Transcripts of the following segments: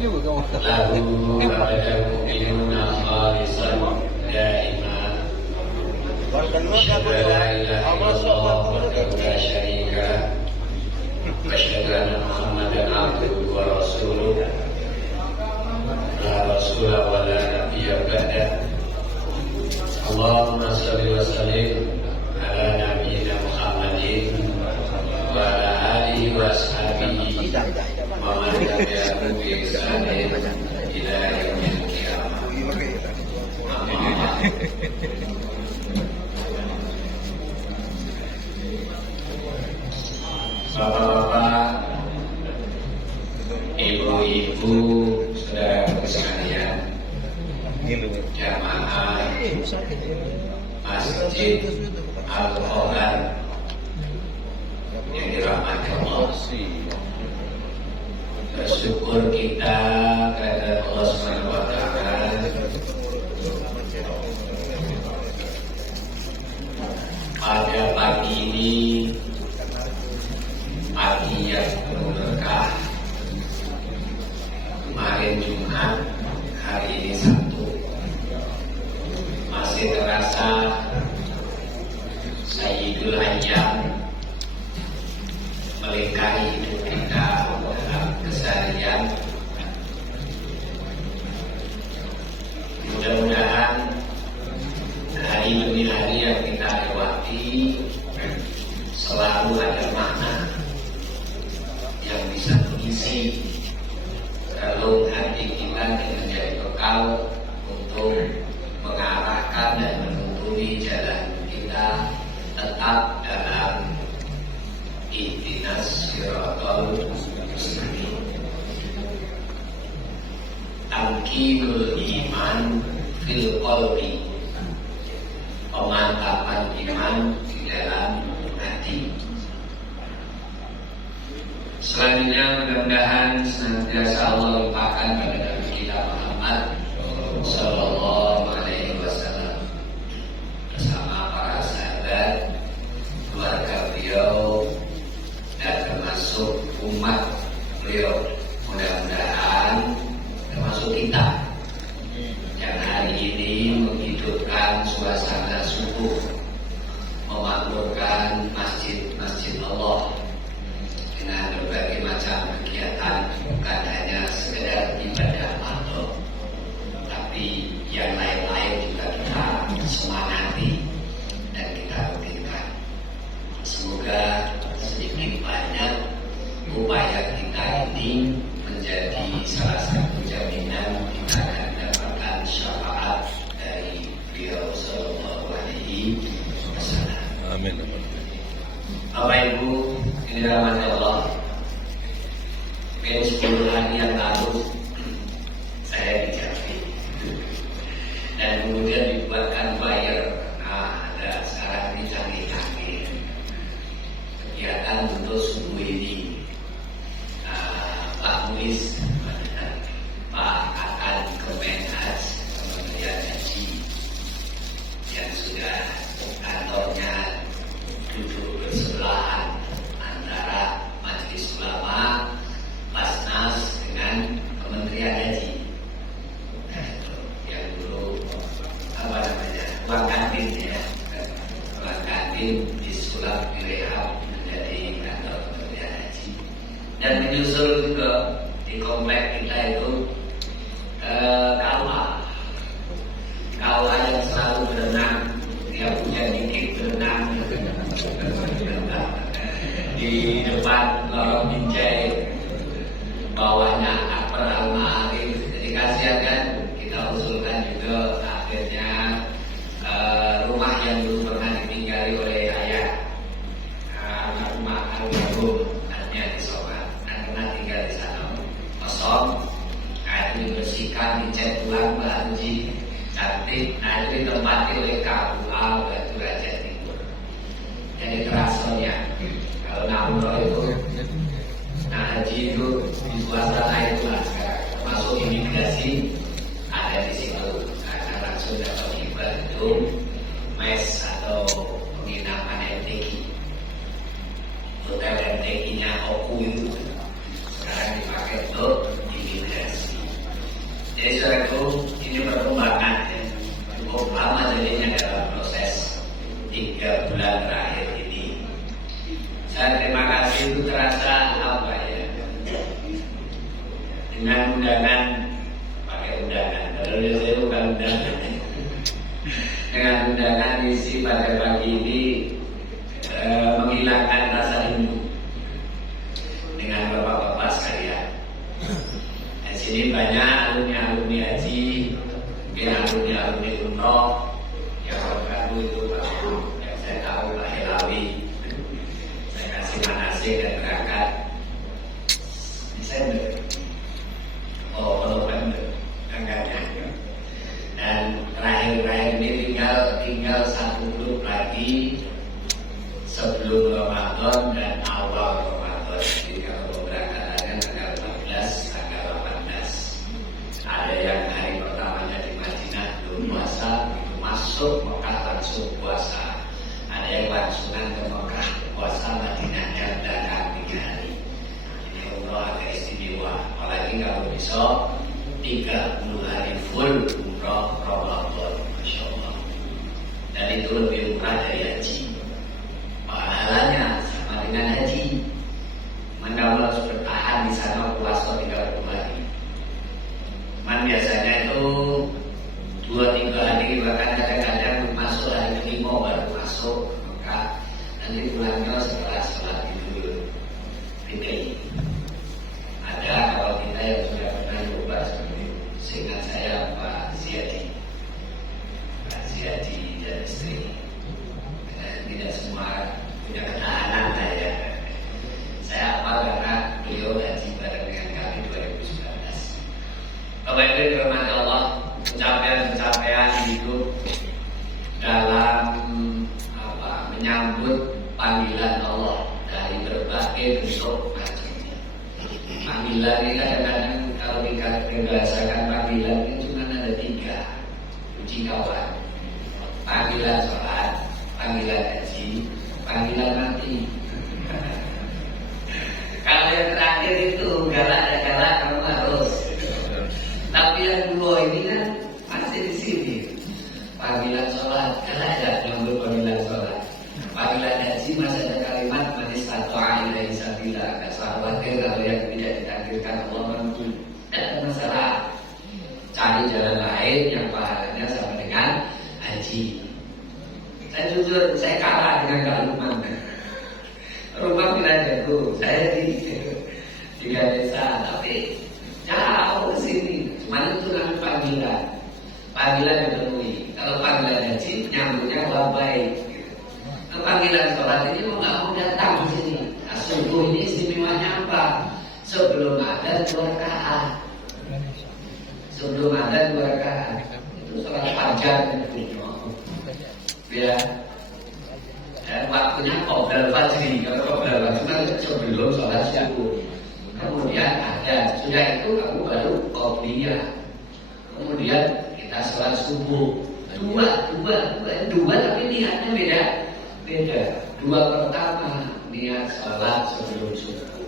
juga kamu. Lahu abadal mu'minuna khalisan daiman. Asyhadu an la ilaha illallah wahdahu la syarika wa asyhadu anna Muhammadan abduhu wa rasuluh. La rasula wa la nabiyya ba'da. Allahumma shalli wa sallim ala nabiyyina Muhammadin wa ala alihi wa ashabihi wa man tabi'ahum bi ihsanin ila yaumil qiyamah. Bapak-bapak, ibu-ibu, saudara sekalian, jamaah Masjid Al-Quran yang dirahmati Allah. Bersyukur kita kepada Allah Subhanahu wa Ta'ala pada pagi ini, pagi yang berkah. Kemarin Jumat, hari ini Sabtu. Masih terasa Sayyidul Ayyam melingkari hidup kita dalam keseharian. Mudah-mudahan hari demi hari yang kita lewati selalu ada makna yang bisa mengisi relung hati kita dan menjadi bekal untuk mengarahkan dan menuntuni jalan kita tetap dalam ihdinas siratal mustaqim. Tamkinul iman fil qalbi, pemantapan iman di dalam hati. Selanjutnya mudah-mudahan senantiasa Allah limpahkan pada Nabi kita Muhammad Sallallahu Alaihi Wasallam bersama para sahabat, keluarga beliau, dan termasuk umat beliau. Mudah-mudahan termasuk kita yang hari ini menghidupkan suasana subuh, memakmurkan masjid-masjid Allah dengan berbagai macam kegiatan, bukan hanya sekedar ibadah atau, tapi yang lain-lain juga kita semangati dan kita rutinkan. Semoga sedikit banyak upaya kita ini menjadi salah satu jaminan kita akan mendapatkan syafaat dari beliau Sallallahu Alaihi Wasallam. Amin. Bapak Ibu, ini rahmat Allah. Mungkin 10 hari yang lalu saya di Jambi dan kemudian dibuatkan flyer. Nah, ada sekarang ini canggih-canggih kegiatan untuk subuh ini. Pak Muiz, Pak Akan Kemenhas, Kementerian Haji yang sudah kantornya duduk bersebelahan antara Majelis Ulama, Basnas dengan Kementerian Haji. Yang dulu ruang kantin ya, ruang kantin disulap direhab menjadi kantor Kementerian Haji. Dan menyusul juga di komplek kita itu KUA yang selalu berenang, dia punya dikit berenang di depan lorong Binjai, bawahnya Akbar Al-Ma'arif. Jadi kasihan kan, kita usulkan juga akhirnya rumah yang dulu pernah ditinggali oleh ayah, rumah almarhum, artinya disobat dan pernah tinggal di sana kosong. Nah, itu dibersihkan, dicat ulang bahanji cantik. Nah, itu ditempati oleh KUA Batu Raja Timur. Jadi terasanya kalau Naumroh itu, nah haji itu di suasana itulah sekarang, termasuk imigrasi ada di situ. Karena langsung dapat hibah itu mes atau penginapan MTQ, hotel MTQ-nya Oku itu sekarang dipakai untuk imigrasi. undangan, pakai undangan, kalau saya bukan undangan, dengan undangan isi pada pagi ini menghilangkan rasa rindu dengan bapak-bapak sekalian. Di sini banyak alumni haji, mungkin alumni umroh yang baru itu yang saya tahu Pak Helawi. Saya kasih manasik dan berangkat Desember. November angkatnya. Dan terakhir ini tinggal satu grup lagi sebelum Ramadan dan awal Ramadan. Jadi kalau keberangkatannya tanggal 14, tanggal 18. Ada yang hari pertamanya di Madinah belum puasa, itu masuk Mekah langsung puasa. Ada yang langsungan ke Mekah puasa Madinahnya belakang 3 hari. Ini umroh agak istimewa. Apalagi kalau besok 30 hari full umroh Ramadan, Masya Allah. Dan itu lebih murah dari haji. Pahalanya sama dengan haji. Mana harus bertahan di sana puasa 30 hari. Biasanya itu 2-3 hari, bahkan kadang-kadang masuk hari kelima baru masuk Mekah. Nanti pulangnya setelah sholat Idul Fitri. Ada kalau kita yang sudah pernah coba seperti itu. Seingat saya Pak Ziyadi dan istri. Tidak semua punya ketahanan lah ya. Saya hafal karena beliau haji bareng dengan kami 2019. Bapak Ibu dirahmati Allah, pencapaian hidup dalam menyambut panggilan Allah dari berbagai bentuk macamnya. Panggilan ini kadang-kadang kalau dibahasakan panggilan ini cuma ada 3. Uji kawan, panggilan sholat, panggilan haji, panggilan mati. Kalau yang terakhir itu galak kamu harus. Tapi yang dua ini kan masih di sini. Panggilan sholat, galak ada nyambut panggilan sholat. Panggilan haji masih ada kalimat manis atau ilaihi sabila. Gak usah khawatir kalau yang tidak ditakdirkan Allah mampu. Tidak ada masalah. Cari jalan lain yang pahalanya sama dengan haji. Saya jujur, saya kalah dengan Kak Lukman. Rumah pindah jago, saya di 3 desa, tapi jauh ke sini. Cuma itu kan panggilan dipenuhi. Kalau panggilan haji, nyambutnya baik. Kalau panggilan sholat ini mau nggak mau datang ke sini. Nah, subuh ini istimewanya apa? Sebelum ada 2 rakaat. Sebelum ada 2 rakaat. Itu sholat fajar itu. Ya, dan waktunya qoblal fajri. Kalau qoblal fajri itu sebelum sholat subuh. Kemudian ada, sudah itu kamu baru qobliyah. Kemudian kita sholat subuh. Dua tapi niatnya beda. 2 pertama niat sholat sebelum subuh.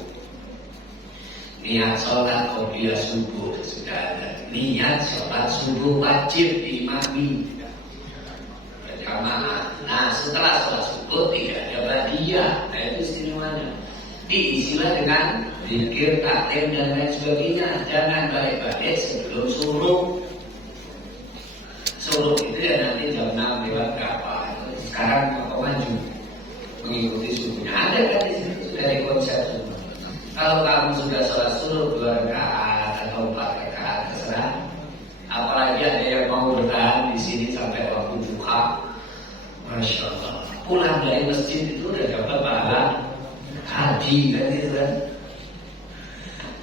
Niat sholat qobliyah subuh sudah ada. Niat sholat subuh wajib diimami. Nah, setelah sholat subuh tidak ada badiah. Nah, itu istimewanya. Diisilah dengan zikir, taklim dan lain sebagainya. Jangan balik-balik sebelum suruh. Suruh itu ya nanti jam 6 lewat berapa. Sekarang apa maju mengikuti subuhnya. Ada kan di situ sudah di konsep semua. Kalau kamu sudah sholat suruh 2 rakaat atau 4 rakaat terserah. Apalagi ada yang mau bertahan di sini sampai waktu duha. Masya Allah, pulang dari masjid itu udah dapat pahala haji kan gitu kan.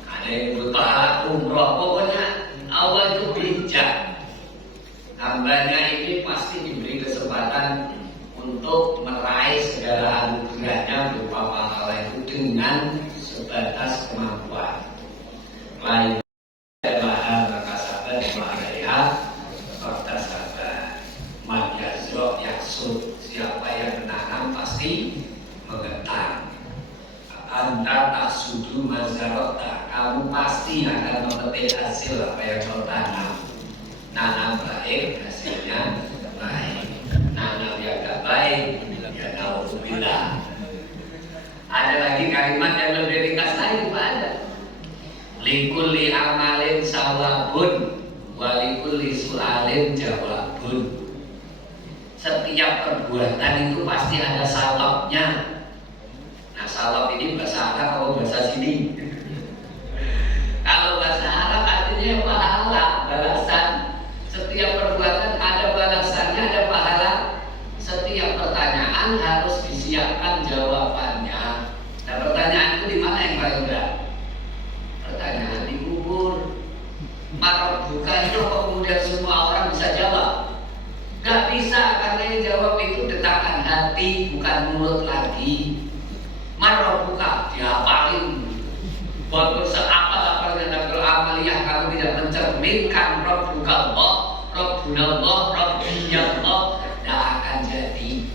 Ada yang berpahala umroh. Pokoknya awal itu bijak. Hambanya ini pasti diberi kesempatan untuk meraih segala anugerahnya berupa pahala itu dengan sebatas kemampuan. Lain adalah maka sabar ma'alaiha fakta sabar. Magyazro yaksud, siapa yang menanam pasti mengetang. Anda tak sudu mazarota, kamu pasti akan memetik hasil apa yang kau tanam. Nanam baik, hasilnya baik. Nanam yang tak baik, ya naudzubillah. Ada lagi kalimat yang lebih ringkas lagi, Pak. Ada. likulli amalin sawabun walikulli su'alin jawabun. Setiap perbuatan itu pasti ada sawabnya. Nah, sawab ini bahasa Arab atau bahasa sini? Kalau bahasa Arab artinya pahala, balasan. Setiap perbuatan ada balasannya, ada pahala. Setiap pertanyaan harus disiapkan jawabannya. Nah, pertanyaan itu di mana yang paling berat? Pertanyaan di kubur. Maka buka itu kemudian semua orang bisa jawab. Gak bisa, karena yang jawab itu detakan hati, bukan mulut lagi. Marah buka, dihafalin. Walaupun seapal-apalnya dalam amaliyah kamu tidak mencerminkan Rabbuka Allah, Rabbuna Allah, Rabbiyya Allah, tidak akan jadi.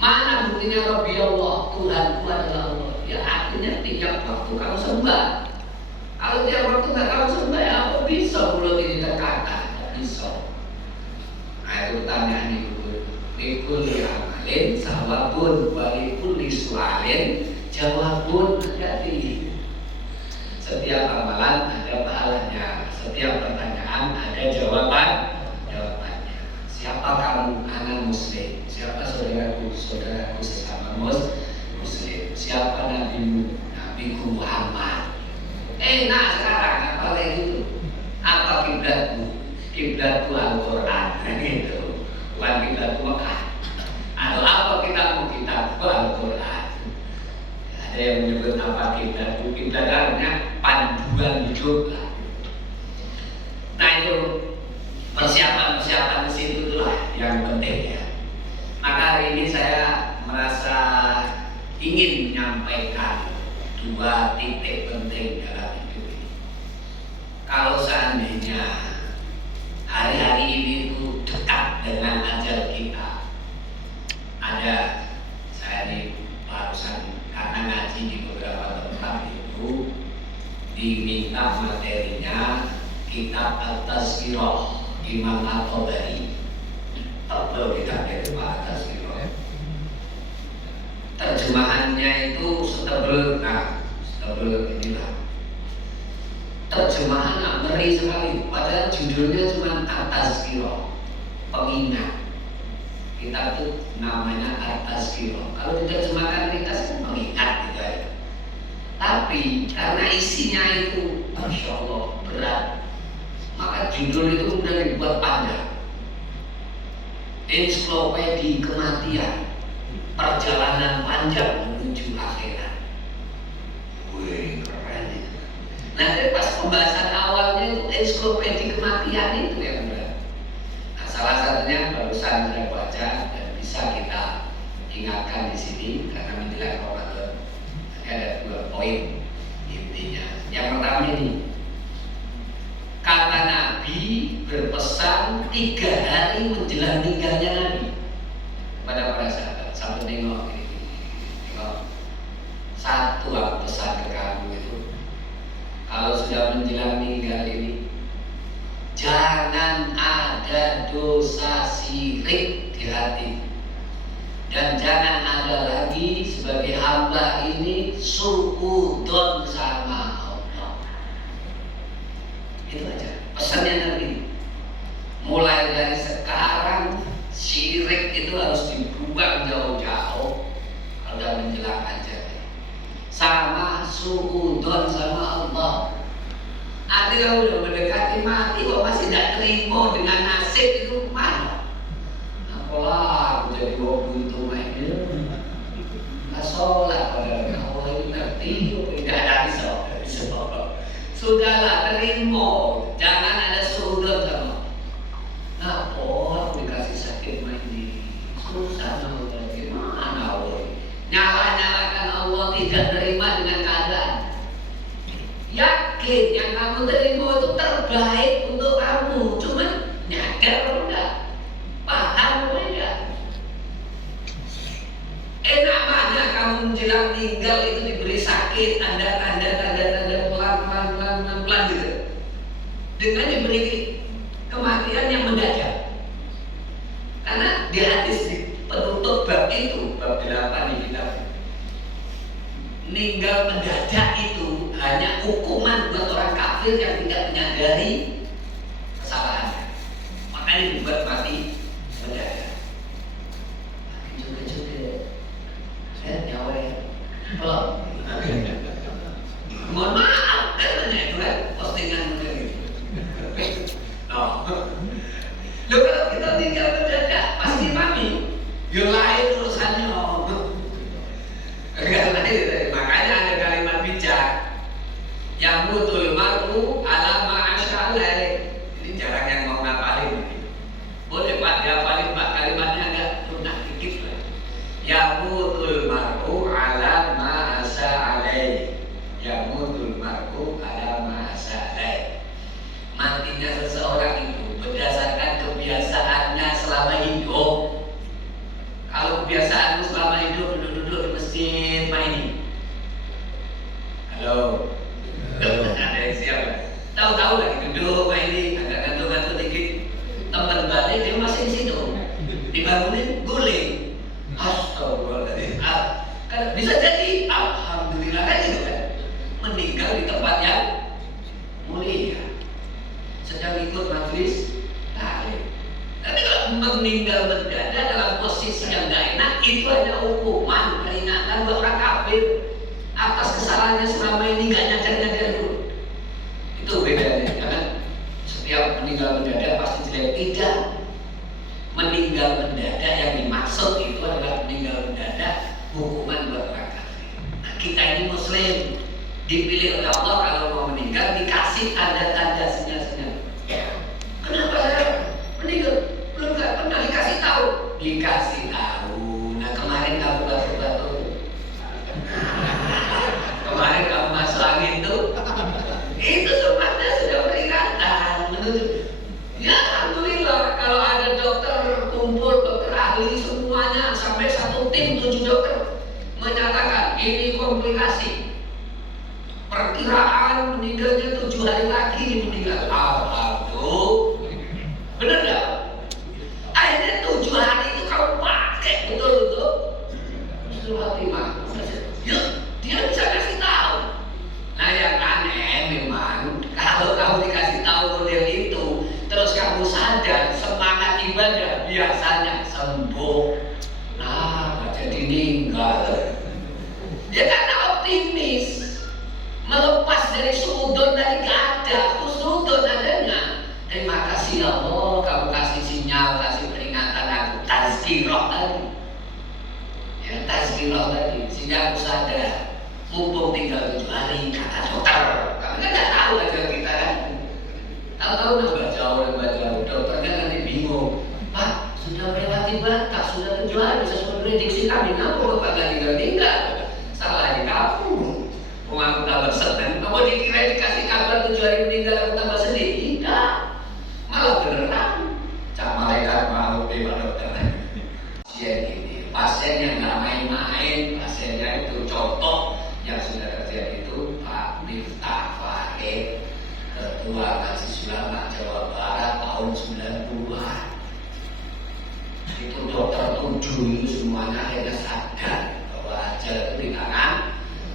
Mana buktinya Rabbi Allah, Tuhanku adalah Allah? Ya artinya tiap waktu kamu sembah. Kalau tiap waktu nggak kamu sembah, ya apa bisa mulut ini terkata? Tidak bisa. Nah, itu pertanyaan itu. Likulli amalin sawabun walikulli su'alin jawabun. Jadi setiap amalan ada pahalanya, setiap pertanyaan ada jawabannya. Siapa kamu anak muslim? Siapa saudaraku sesama muslim? Siapa nabiku Muhammad? Nah sekarang apa lagi itu? Apa kiblatmu? Kiblatku Al-Quran, gitu. Bukan kiblatku Mekah. Atau apa kitabku Al-Quran? Ada yang menyebut apa kiblatku? Kiblat artinya panduan hidup lah. Nah itu persiapan mesin itulah yang penting ya. Maka hari ini saya merasa ingin menyampaikan 2 titik penting dalam hidup ini. Kalau seandainya hari-hari ini itu dekat dengan ajal kita, ada saya ini barusan karena ngaji di beberapa tempat itu diminta materinya kitab At-Tazkirah Imam At-Tabari. Tebel kitab itu At-Tazkirah. Terjemahannya itu setebel inilah. Terjemahan ngeri sekali. Padahal judulnya cuma At-Tazkirah, pengingat. Kitab itu namanya At-Tazkirah. Kalau diterjemahkan ringkas kan pengingat gitu ya. Tapi karena isinya itu Masya Allah berat, maka judul itu kemudian dibuat panjang. Ensiklopedia kematian, perjalanan panjang menuju akhirat. Wih, keren itu. Nanti pas pembahasan awalnya itu ensiklopedia kematian itu yang berat. Nah, salah satunya barusan saya baca dan bisa kita ingatkan di sini karena menjelang Ramadan. Ada 2 poin intinya. Yang pertama ini, kata Nabi berpesan 3 hari menjelang meninggalnya Nabi kepada para sahabat. Sampai tengok ini, tengok. 1 aku pesan ke kamu itu, kalau sudah menjelang meninggal ini, jangan ada dosa syirik di hati. Dan jangan ada lagi sebagai hamba ini suudon sama Allah. Itu aja pesannya Nabi. Mulai dari sekarang syirik itu harus dibuang jauh-jauh kalau menjelang ajal. Sama suudon sama Allah. Nanti kalau udah mendekati mati kok masih tidak terima dengan nasib itu mana? Apalah aku jadi bawa buntu mainnya. Nggak sholat pada Allah ini ngerti tidak ada bisa. Sudahlah terima, jangan ada sudut sama. Nah, aku dikasih sakit main di susah sama gimana Allah? Nyala-nyalakan Allah tidak terima dengan keadaan. Yakin yang kamu terima itu terbaik untuk kamu, cuman nyadar enggak? Paham enggak? Enak mana kamu menjelang meninggal itu diberi sakit, tanda-tanda pelan-pelan gitu. Dengan diberi kematian yang mendadak. Karena di hadis di penutup bab itu, bab 8 di kitab, meninggal mendadak itu hanya hukum kafir yang tidak menyadari kesalahannya. Makanya dibuat mati mendadak. Juga saya nyawa ya. Mohon maaf katanya itu kan postingan gitu. Loh kalau kita tinggal mendadak pasti mami. Yang lain urusannya. Makanya ada kalimat bijak. Yang mutul mar'u ala ma'asya'alai. Ini jarang yang mau ngapalin. Boleh Pak dihafalin Pak, kalimatnya agak lunak dikit lah. Yang mutul mar'u ala ma'asya'alai. Yang mutul mar'u ala ma'asya'alai. Matinya seseorang itu berdasarkan kebiasaannya selama hidup. Kalau kebiasaanmu selama hidup duduk-duduk di masjid main. Halo. Ada yang siapa? Tahu-tahu lagi duduk main, agak ngantuk-ngantuk dikit. Teman balik dia masih di situ. Dibangunin guling. Astagfirullahaladzim. Kan bisa jadi alhamdulillah kan gitu kan. Meninggal di tempat yang mulia. Sedang ikut majelis taklim. Tapi kalau meninggal mendadak dalam posisi yang gak enak, itu hanya hukuman peringatan buat orang kafir atas kesalahannya selama ini gak nyadar-nyadar dulu. Itu bedanya, karena setiap meninggal mendadak pasti jelek. Tidak. Meninggal mendadak yang dimaksud itu adalah meninggal mendadak hukuman buat orang kafir. Nah, kita ini Muslim, dipilih oleh Allah kalau mau meninggal dikasih tanda-tanda senyal-senyal. Kenapa saya meninggal? Belum pernah dikasih tahu. Dikasih tahu. Nah kemarin kamu batu-batu. Kemarin kamu masuk angin tuh. Itu semuanya sudah peringatan. Menuju. Ya alhamdulillah kalau ada dokter kumpul, dokter ahli semuanya sampai satu tim 7 dokter menyatakan ini komplikasi. Perkiraan meninggalnya 7 hari lagi meninggal. Alhamdulillah. Benar gak? Akhirnya 7 hari itu kamu pakai betul untuk surat iman. Ya, dia bisa kasih tahu. Nah yang aneh memang kalau kamu dikasih tahu model itu, terus kamu sadar semangat ibadah biasanya sembuh. Nah, gak jadi meninggal. Dia karena optimis, melepas dari suudon dari gak ada, husnudon adanya. Terima kasih ya Allah, kamu kasih sinyal, kasih peringatan aku, tazkirah tadi. Ya, tazkirah tadi, sehingga aku sadar. Mumpung tinggal 7 hari, kata dokter. Kami kan gak tahu aja kita kan. Tahu-tahu nambah jauh. Dokternya nanti bingung. Pak, sudah melewati batas, sudah 7 hari, sesuai prediksi kami. Kenapa Bapak gak tinggal-tinggal? Salahnya kamu. Mau aku tambah senang, kamu dikira dikasih kabar 7 hari meninggal, aku tambah sedih. Tidak. Malah beneran. Cak malaikat mau Pak dokter. Pasien yang gak main-main, pasiennya itu contoh yang sudah terjadi itu Pak Miftah Farid, Ketua Majelis Ulama Jawa Barat tahun 90-an. Itu dokter 7 itu semuanya akhirnya sadar bahwa ajal itu di tangan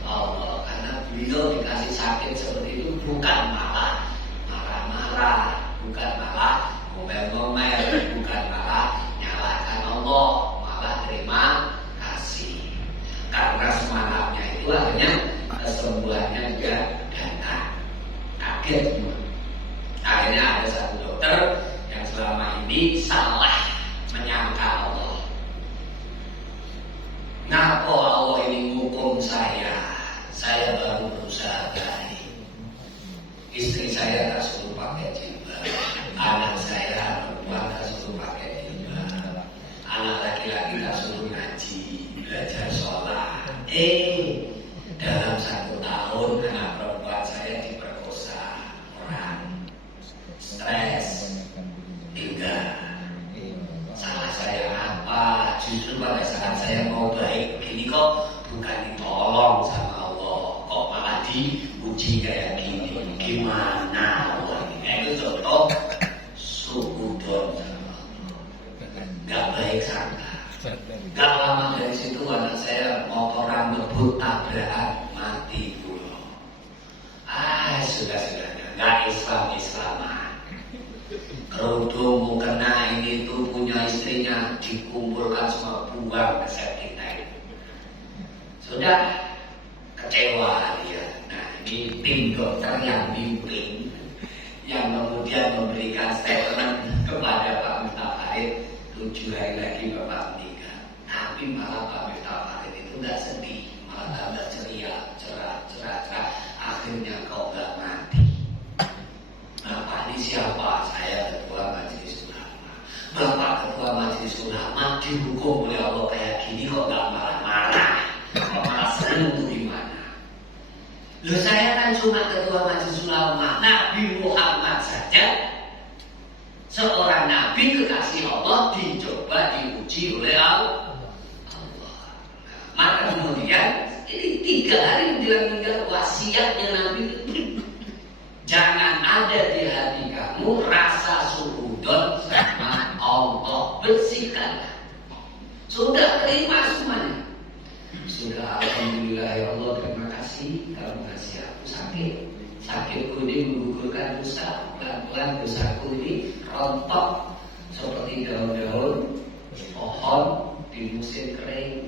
Allah. Karena beliau dikasih sakit seperti itu bukan malah marah-marah, bukan malah ngomel-ngomel, bukan malah nyalahkan Allah, malah terima kasih. Karena semangatnya itu akhirnya kesembuhannya juga datang. Kaget semua. Akhirnya ada satu dokter yang selama ini salah menyangka Allah. Kenapa Allah ini menghukum saya? Saya baru berusaha baik. Istri saya tak suruh pakai jilbab. Anak saya perempuan tak suruh pakai jilbab. Anak laki-laki tak suruh ngaji, belajar sholat. Dalam 1 tahun anak perempuan saya diperkosa orang. Stres. Tinggal. Salah saya apa? Justru pada saat saya mau baik begini kok bukan ditolong sama Allah, kok malah diuji kayak gini. Gimana Allah ini? Itu contoh suudon sama Allah. Gak baik sangka. Gak lama dari situ anak saya motoran ngebut tabrakan mati pula. Sudah-sudahnya. Gak Islam-Islaman. Kerudung kena ini tuh punya istrinya dikumpulkan semua, buang ke septic tank. Sudah kecewa dia. Nah, ini tim dokter yang bimbing, yang kemudian memberikan statement kepada Pak Miftah Farid, 7 hari lagi Bapak meninggal. Tapi malah Pak Miftah Farid itu nggak sedih, malah tambah ceria, cerah. Akhirnya kau nggak mati. Bapak ini siapa? Saya ketua majelis ulama. Bapak ketua majelis ulama dihukum oleh Allah kayak gini kok nggak marah-marah, kok malah seneng gimana? Loh, saya kan cuma ketua majelis ulama. Nabi Muhammad saja, seorang nabi kekasih Allah, dicoba diuji oleh Allah. Maka kemudian ini 3 hari menjelang meninggal, wasiatnya Nabi itu, jangan ada di hati kamu rasa suhudon sama Allah, bersihkanlah. Sudah terima semuanya. Sudah, alhamdulillah ya Allah, terima kasih kamu kasih aku sakitku ini menggugurkan dosa, pelan-pelan dosaku ini rontok seperti daun-daun pohon di musim kering.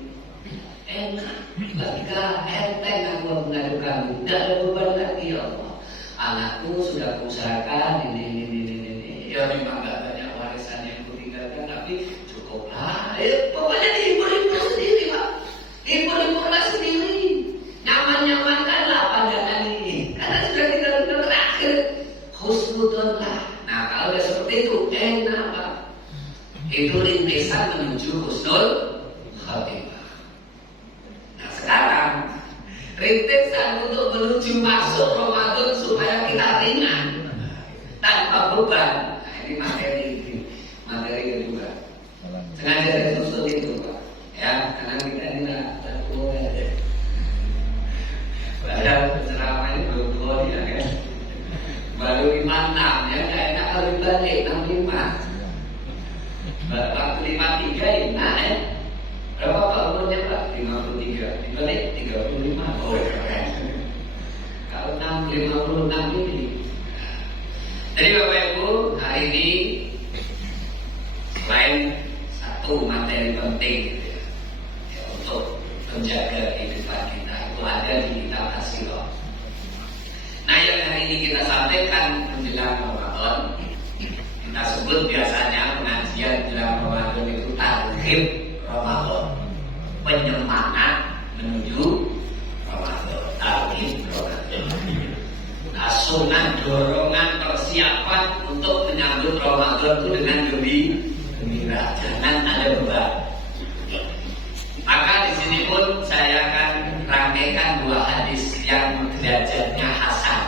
Enak, lega, enteng aku mengadu kamu, tidak ada beban lagi ya Allah. Anakku sudah kuusahakan ini. Ya memang gak banyak warisan yang kutinggalkan, tapi cukuplah. Pokoknya dihibur-hibur sendiri Pak. Hibur-hiburlah sendiri. Nyaman-nyamankanlah pandangan ini. Karena sudah tinggal terakhir. Husnudonlah. Nah kalau udah seperti itu, enak Pak. Itu rintisan menuju husnul khotimah. Sekarang rintisan untuk menuju masuk Ramadan supaya kita ringan tanpa beban. Nah, ini materi kedua. Sengaja disusun itu Pak, ya, karena kita ini tidak boleh. Padahal ceramah ini belum boleh ya kan, baru 56 ya, nggak enak kalau dibalik 65. Waktu 53 enak ya. Berapa Pak umurnya Pak? 53. Dibalik 35. Oh keren. Kalau 56 ini. Jadi Bapak Ibu, hari ini selain satu materi penting gitu ya, untuk menjaga kehidupan kita, itu ada di kitab As-Sirah. Nah yang hari ini kita sampaikan menjelang Ramadan, kita sebut biasanya pengajian menjelang Ramadan itu tarhib Ramadan, penyemangat menuju Ramadan, tarhib Ramadan, asuhan, dorongan, persiapan untuk menyambut Ramadan itu dengan gembira, jangan ada beban. Maka di sini pun saya akan rangkaikan 2 hadis yang derajatnya hasan.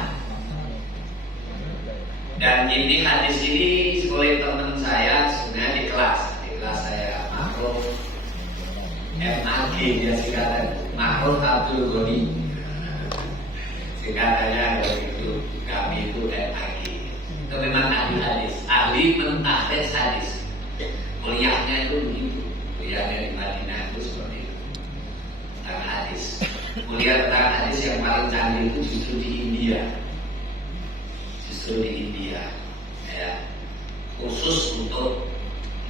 Dan ini hadis ini oleh teman saya sebenarnya di kelas saya Makhluk MAG ya singkatan, Makhluk Abdul Ghani singkatannya itu, kami itu MAG. Itu memang ahli hadis, ahli mentahrid hadis. Kuliahnya itu begitu, kuliahnya di Madinah itu seperti itu tentang hadis. Kuliah tentang hadis yang paling canggih itu justru di India, ya, khusus untuk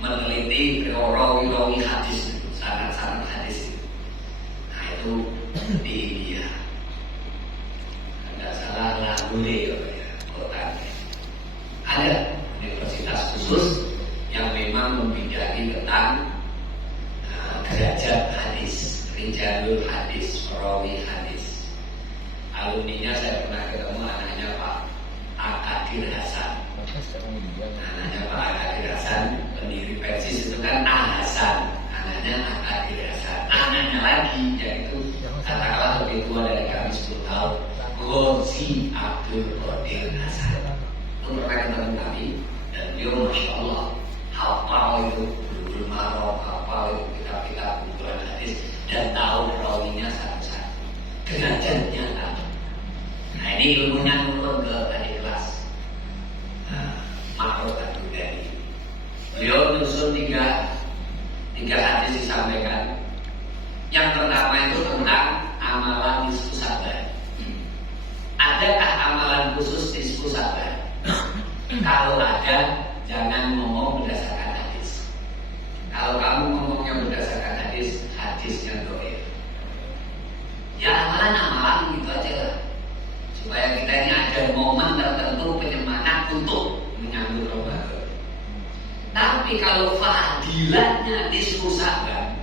meneliti rawi-rawi hadis, sanad-sanad hadis. Nah itu di India. Tidak salah Lahore ya, kotanya. Ada universitas khusus yang memang membidani tentang derajat hadis, rijalul hadis, rawi hadis. Alumninya saya pernah ketemu, anaknya Pak Akadir Hasan. Anaknya Pak Akadir Hasan, pendiri Persis itu kan Hasan, anaknya Akadir Hasan. Anaknya lagi, yaitu katakanlah lebih tua dari kami 10 tahun, Ghozi Abdul Qadir Hasan. Itu pernah ketemu kami, dan dia Masya Allah hafal itu Bulughul Maram, hafal itu kitab-kitab kumpulan hadis, dan tahu rawinya satu-satu, derajatnya tahu. Nah ini ilmunya turun ke adik kelas Makhluk Abdul Ghani. Beliau menyusun tiga hadis disampaikan. Yang pertama itu tentang amalan nisfu sabar. Adakah amalan khusus nisfu sabar? Kalau ada, jangan ngomong berdasarkan hadis. Kalau kamu ngomongnya berdasarkan hadis, hadisnya dhaif. Ya amalan gitu aja lah. Supaya kita ini ada momen tertentu penyemangat untuk menyambut Ramadan. Tapi kalau fadilahnya nisfu Sa'ban,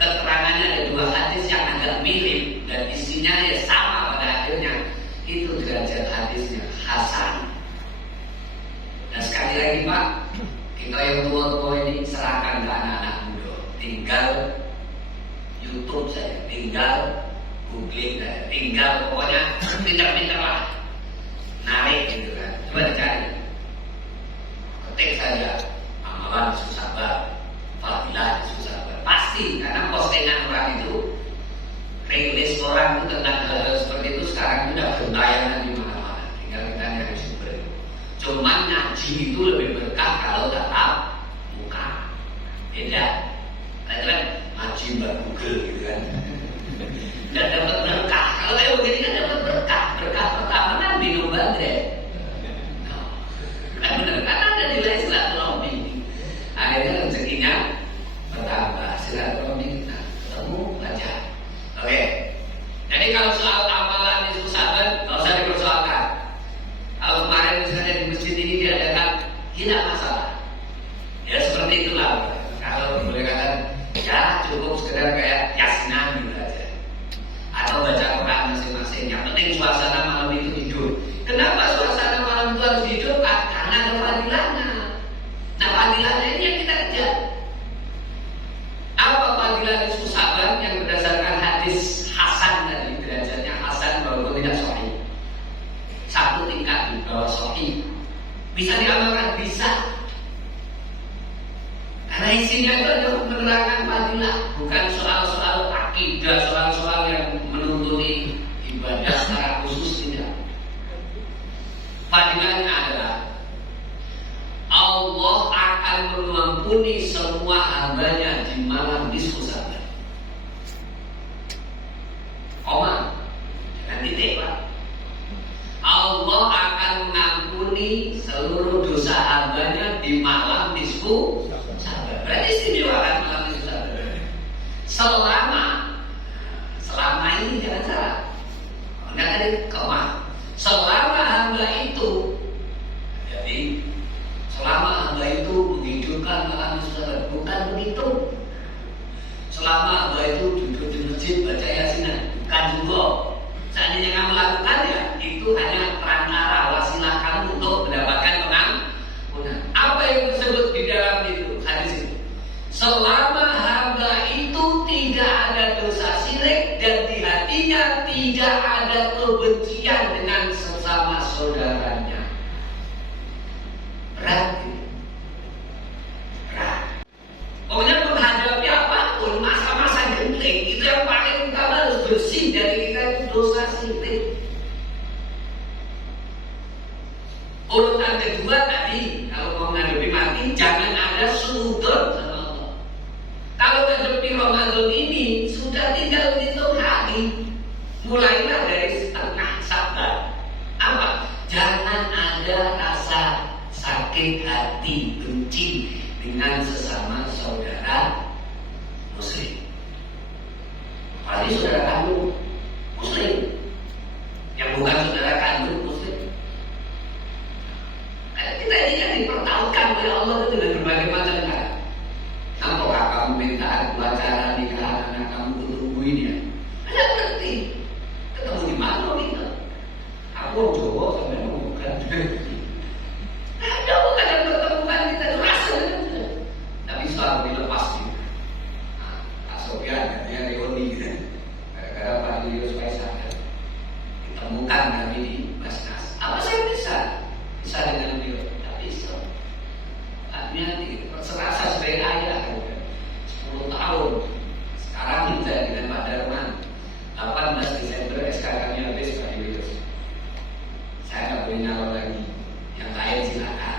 keterangannya ada dua hadis yang agak mirip dan isinya ya sama pada akhirnya, itu derajat hadisnya hasan. Dan sekali lagi Pak, kita yang tua-tua ini serahkan ke anak-anak muda. Tinggal YouTube saja, tinggal googling saja, tinggal pokoknya pintar-pintar lah, narik gitu kan. Coba dicari, ketik saja amalan nisfu Sa'ban, fadilah nisfu Sa'ban, pasti. Karena postingan orang itu, rilis orang itu tentang hal-hal seperti itu sekarang sudah bertayangan di mana-mana. Tinggal kita nyari sumber. Cuman ngaji itu lebih berkah kalau tatap muka. Beda. Kan ngaji mbak Google gitu kan. Dan dapat berkah. Kalau kayak begini kan dapat berkah. Berkah pertama kan minum badre. Kan benar. Karena ada nilai silaturahmi. Akhirnya rezekinya bertambah. Silaturahmi kita ketemu aja. Oke. Jadi kalau soal amalan nisfu Sa'ban nggak usah dipersoalkan. Kalau kemarin misalnya di masjid ini diadakan, tidak masalah. Ya seperti itulah. Kalau boleh katakan, ya cukup sekedar kayak yasinan gitu aja. Atau baca Quran masing-masing. Yang penting suasana malam itu hidup. Kenapa suasana malam itu harus hidup? Karena ada fadilahnya. Nah fadilahnya ini yang kita kejar. Apa fadilah nisfu Sa'ban yang berdasarkan hadis hasan tadi, derajatnya hasan walaupun tidak sahih. Satu tingkat di bawah sahih. Bisa diamalkan? Bisa. Karena isinya itu adalah menerangkan fadilah, bukan soal-soal akidah, soal-soal yang menuntuni ibadah secara khusus, tidak. Fadilahnya adalah Allah akan mengampuni semua hambanya di malam nisfu Sa'ban. Koma, jangan titik Pak. Allah akan mengampuni seluruh dosa hambanya di malam nisfu Sa'ban. Berarti istimewa kan malam nisfu Sa'ban. Selama ini jangan salah. Enggak tadi koma. Selama hamba itu, jadi selama hamba itu menghidupkan malam nisfu Sa'ban, bukan begitu. Selama hamba itu duduk di masjid baca yasinan, bukan juga. Seandainya kamu lakukan ya, itu hanya perantara wasilah kamu untuk mendapatkan pengampunan. Apa yang disebut di dalam itu hadis itu? Selama hamba itu tidak ada dosa syirik dan di hatinya tidak ada kebencian dengan sesama saudaranya. Berat. Pokoknya menghadapi apapun masa-masa genting itu yang paling utama harus bersih dari kita itu dosa syirik. Urutan kedua tadi, kalau mau menghadapi mati jangan ada suudon sama Allah. Kalau menghadapi Ramadan ini sudah tinggal hitung hari, mulailah dari setengah Sa'ban. Apa? Jangan ada rasa sakit hati, benci dengan sesama saudara muslim. Apalagi saudara kandung muslim, yang bukan saudara kandung muslim. Kita ini kan dipertaruhkan oleh Allah itu dengan berbagai macam cara. Apakah kamu minta acara nikahan anak kamu tungguin ya? Anda ngerti? Ketemu di mana kita? Aku Jawa sampai bukan. Ada bukan yang pertemuan kita itu rasa. Tapi selalu dilepas gitu. Pak Sofyan katanya reuni gitu. Gara-gara Pak Julius Faisal ditemukan kami di Basnas. Apa saya bisa? Bisa dengan beliau, tidak bisa. Artinya serasa sebagai ayah gitu. 10 tahun. Sekarang kita dengan Pak Darman 18 Desember SKK-nya habis Pak Julius. Saya nggak boleh nyalon lagi. Yang lain silakan.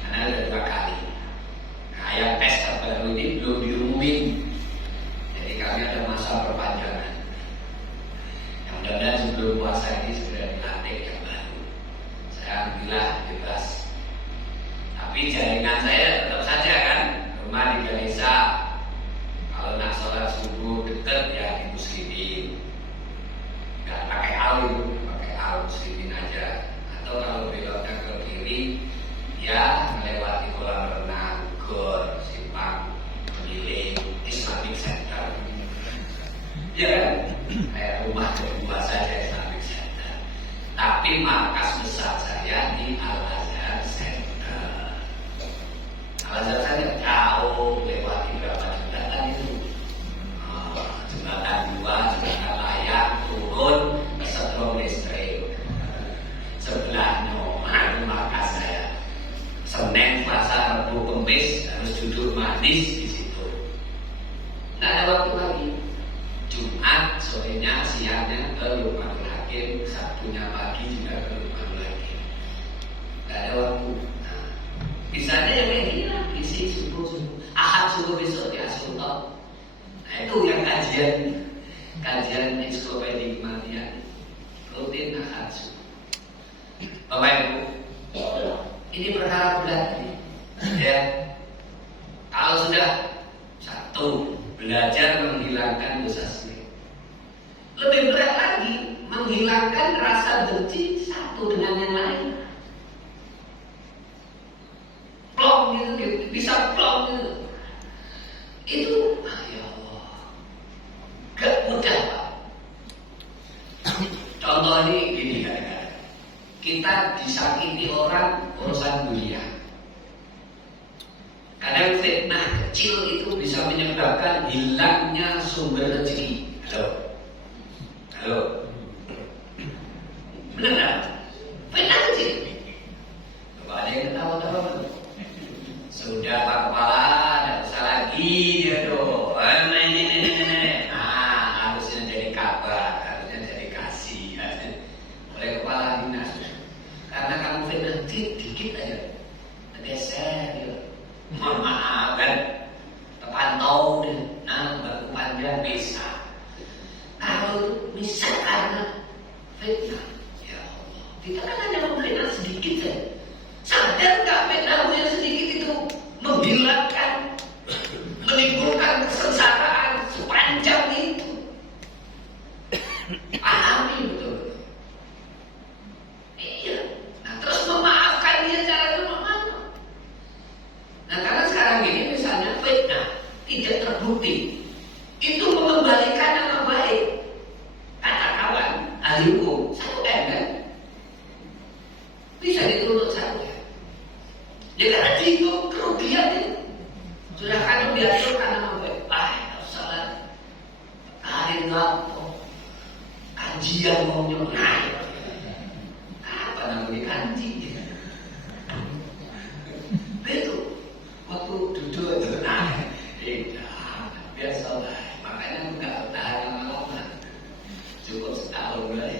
Karena ada 2 kali. Nah, yang tes terbaru ini belum diumumin. Jadi kami ada masa perpanjangan. Yang mudah-mudahan sebelum puasa ini segera dilantik yang baru. Saya alhamdulillah bebas. Tapi jaringan saya tetap saja kan, rumah di Ganesha. Kalau nak sholat subuh deket ya di muslimin, nggak pakai al muslimin aja. Atau kalau beloknya ke kiri, ya melewati kolam renang, gor, simpang, pemilik, Islamic Center. Ya kan, kayak rumah kedua saja Islamic Center. Tapi markas besar saya di Al-Azhar Center. Al-Azhar Center jauh, lewati berapa jembatan itu? Jembatan 2, jembatan layang, turun, kesetrum listrik. Sebelahnya, itu markas saya. Senin, Selasa, Rabu, Kamis harus duduk manis di situ. Nggak ada waktu lagi. Jumat sorenya, siangnya ke Luqmanul Hakim, Sabtunya pagi juga ke Luqmanul Hakim. Nggak ada waktu. Nah, bisa aja yang kayak gini lah, isi subuh, Ahad subuh besok di Asultan. Nah itu yang kajian ensiklopedia kematian rutin Ahad subuh. Bapak Ibu, ini perkara berat ini. Ya, kalau sudah satu belajar menghilangkan dosa syirik, lebih berat lagi menghilangkan rasa benci satu dengan yang lain. Plong gitu, bisa plong gitu. Itu, ya Allah, gak mudah Pak. Contoh ini gini kadang-kadang, kita disakiti orang urusan dunia. Kadang fitnah kecil itu bisa menyebabkan hilangnya sumber rezeki. Halo, benar nggak? Fitnah kecil. Coba ada yang ketawa-tawa. Sudah Pak Kepala, tidak usah lagi ya dong. Harusnya jadi kabar, harusnya jadi kasih. Oleh Kepala Dinas. Karena kamu fitnah dikit aja, tergeser gitu. Mohon maaf kan, terpantau deh. Nah, baru pandang bisa. Kalau misalkan fitnah, ya Allah, kita kan hanya memberikan sedikit ya. Sadar nggak fitnah yang sedikit itu menghilangkan, menimbulkan kesengsaraan sepanjang itu? Pahami betul. Iya. Nah, terus memaafkan dia caranya bagaimana? Nah, karena sekarang ini misalnya fitnah tidak terbukti, itu mengembalikan nama baik. Kata kawan ahli hukum, 1 M kan? Bisa dituntut 1 M. Ya karena dihitung kerugian itu. Sudah kan diatur karena nama baik. Tak usah lagi. Hari ngapo, kajian mau nyonai. Apa namanya kanji? Itu waktu duduk itu, biasa lah. Makanya nggak tahan lama-lama. Cukup setahun lah.